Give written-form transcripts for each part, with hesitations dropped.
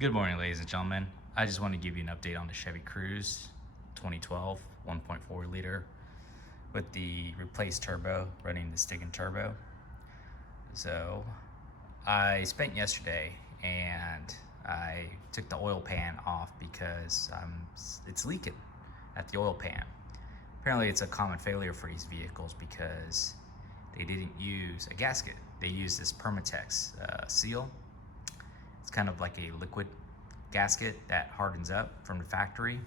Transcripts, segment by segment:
Good morning, ladies and gentlemen. I just want to give you an update on the Chevy Cruze 2012 1.4 liter with the replaced turbo running the Stigen Turbo. So I spent yesterday and I took the oil pan off because it's leaking at the oil pan. Apparently it's a common failure for these vehicles because they didn't use a gasket. They used this Permatex seal. It's kind of like a liquid gasket that hardens up from the factory.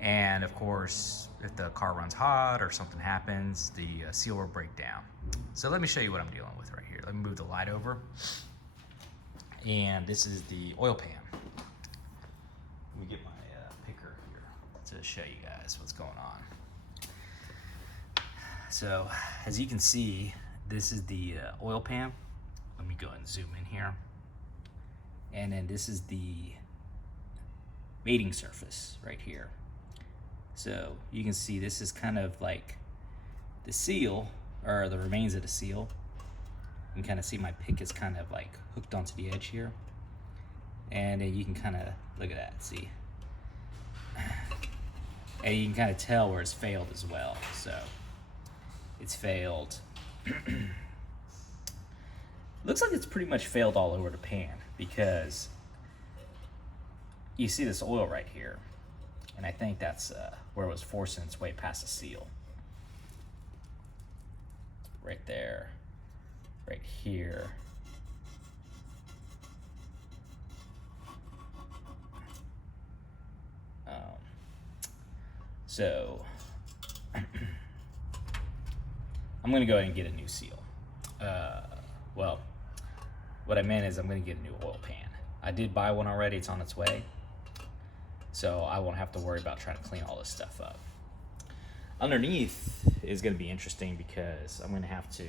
And of course, if the car runs hot or something happens, the seal will break down. So let me show you what I'm dealing with right here. Let me move the light over. And this is the oil pan. Let me get my picker here to show you guys what's going on. So as you can see, this is the oil pan. Let me go ahead and zoom in here. And then this is the mating surface right here. So you can see this is kind of like the seal, or the remains of the seal. You can kind of see my pick is kind of like hooked onto the edge here. And then you can kind of, look at that, see? And you can kind of tell where it's failed as well. So it's failed. Looks like it's pretty much failed all over the pan, because you see this oil right here, and I think that's where it was forcing its way past the seal. Right there, right here. So I'm gonna go ahead and get a new seal. Well, what I meant is I'm gonna get a new oil pan. I did buy one already, it's on its way. So I won't have to worry about trying to clean all this stuff up. Underneath is gonna be interesting because I'm gonna have to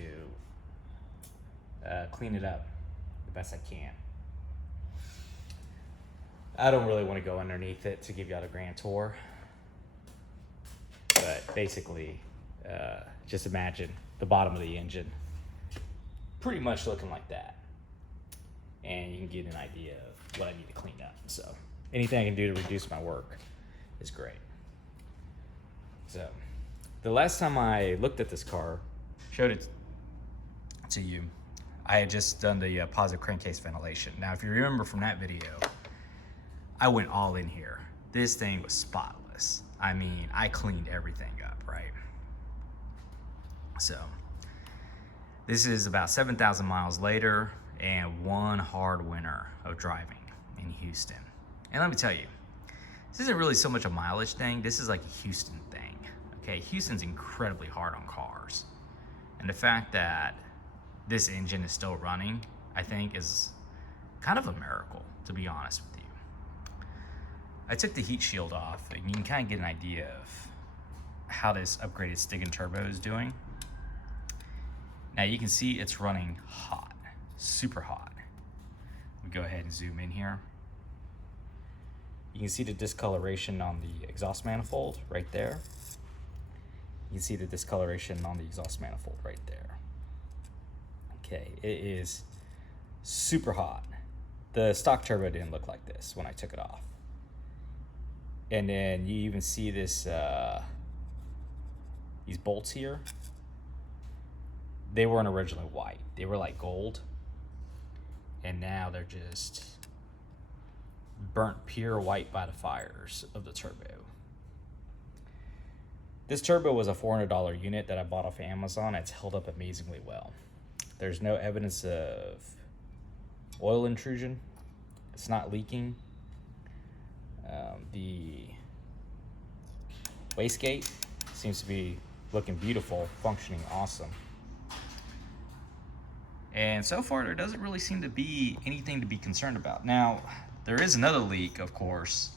clean it up the best I can. I don't really wanna go underneath it to give y'all a grand tour. But basically, just imagine the bottom of the engine pretty much looking like that. And you can get an idea of what I need to clean up. So anything I can do to reduce my work is great. So the last time I looked at this car, showed it to you, I had just done the positive crankcase ventilation. Now, if you remember from that video, I went all in here. This thing was spotless. I mean, I cleaned everything up, right? So this is about 7,000 miles later and one hard winter of driving in Houston. And let me tell you, this isn't really so much a mileage thing. This is like a Houston thing. Okay, Houston's incredibly hard on cars. And the fact that this engine is still running, I think, is kind of a miracle, to be honest with you. I took the heat shield off, and you can kind of get an idea of how this upgraded Stigen Turbo is doing. Now you can see it's running hot, super hot. We go ahead and zoom in here. You can see the discoloration on the exhaust manifold right there. You can see the discoloration on the exhaust manifold right there. Okay, it is super hot. The stock turbo didn't look like this when I took it off. And then you even see this, these bolts here. They weren't originally white. They were like gold. And now they're just burnt pure white by the fires of the turbo. This turbo was a $400 unit that I bought off of Amazon. It's held up amazingly well. There's no evidence of oil intrusion. It's not leaking. The wastegate seems to be looking beautiful, functioning awesome. And so far, there doesn't really seem to be anything to be concerned about. Now, there is another leak, of course,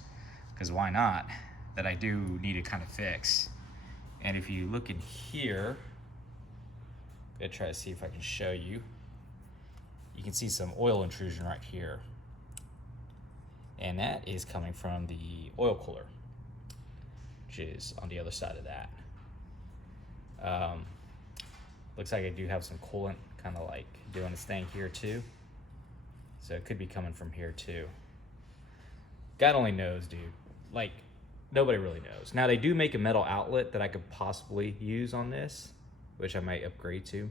because why not, that I do need to kind of fix. And if you look in here, I'm gonna try to see if I can show you. You can see some oil intrusion right here. And that is coming from the oil cooler, which is on the other side of that. Looks like I do have some coolant kind of like doing its thing here too. So it could be coming from here too. God only knows, dude. Like, nobody really knows. Now, they do make a metal outlet that I could possibly use on this, which I might upgrade to.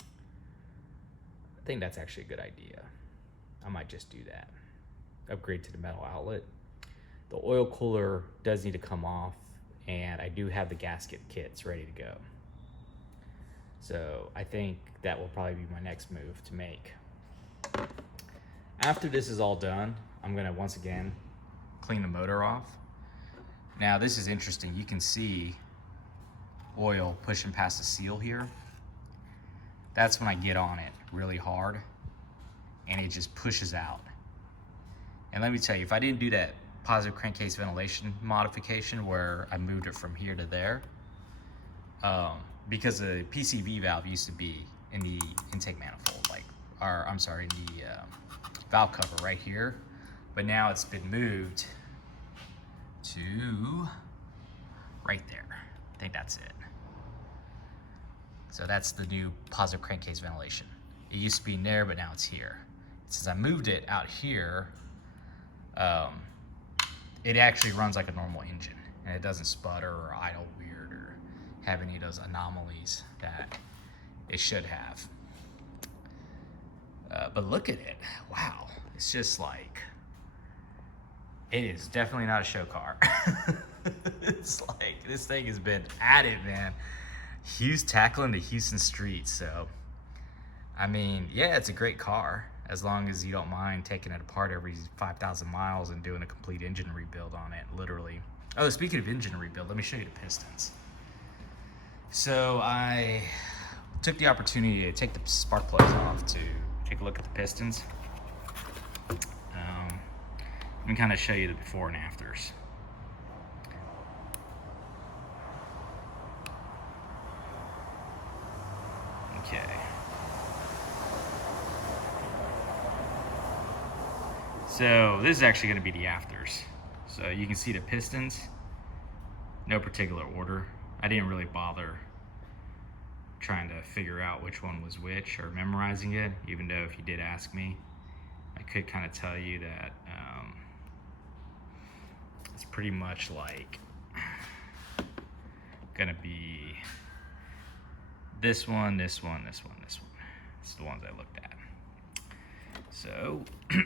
I think that's actually a good idea. I might just do that. Upgrade to the metal outlet. The oil cooler does need to come off, and I do have the gasket kits ready to go. So I think that will probably be my next move to make. After this is all done, I'm gonna once again clean the motor off. Now this is interesting. You can see oil pushing past the seal here. That's when I get on it really hard and it just pushes out. And let me tell you, if I didn't do that positive crankcase ventilation modification where I moved it from here to there, because the PCV valve used to be in the intake manifold, in the valve cover right here, but now it's been moved to right there. I think that's it. So that's the new positive crankcase ventilation. It used to be in there, but now it's here. Since I moved it out here, it actually runs like a normal engine, and it doesn't sputter or idle weird or have any of those anomalies that it should have. But look at it. Wow. It's just like, it is definitely not a show car. It's like, this thing has been at it, man. Tackling the Houston streets. So, I mean, yeah, it's a great car as long as you don't mind taking it apart every 5,000 miles and doing a complete engine rebuild on it, literally. Oh, speaking of engine rebuild, let me show you the pistons. So I took the opportunity to take the spark plugs off to take a look at the pistons. Let me kind of show you the before and afters. Okay. So this is actually going to be the afters. So you can see the pistons, no particular order. I didn't really bother trying to figure out which one was which or memorizing it, even though if you did ask me, I could kind of tell you that it's pretty much like gonna be this one, this one, this one, this one. It's the ones I looked at. So you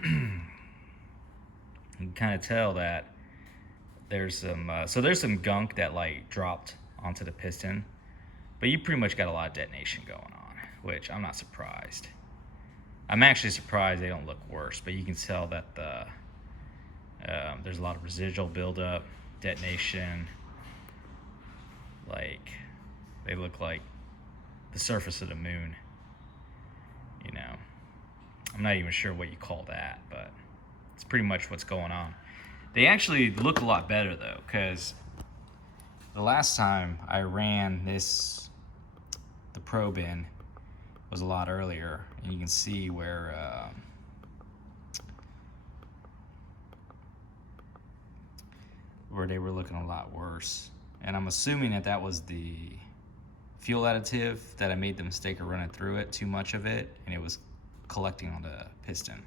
can kind of tell that there's some gunk that like dropped onto the piston, but you pretty much got a lot of detonation going on, which I'm not surprised. I'm actually surprised they don't look worse, but you can tell that there's a lot of residual buildup, detonation. Like, they look like the surface of the moon, you know. I'm not even sure what you call that, but it's pretty much what's going on. They actually look a lot better though, because the last time I ran the probe in was a lot earlier, and you can see where they were looking a lot worse. And I'm assuming that was the fuel additive that I made the mistake of running through it, too much of it, and it was collecting on the piston.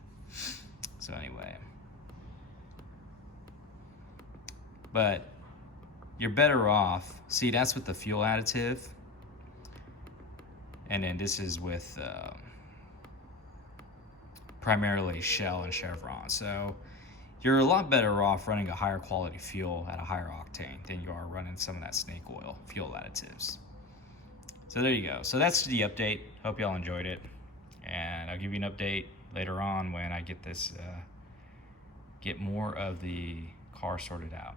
So anyway, but you're better off. See, that's with the fuel additive, and then this is with primarily Shell and Chevron. So you're a lot better off running a higher quality fuel at a higher octane than you are running some of that snake oil fuel additives. So there you go. So that's the update. Hope y'all enjoyed it, and I'll give you an update later on when I get more of the car sorted out.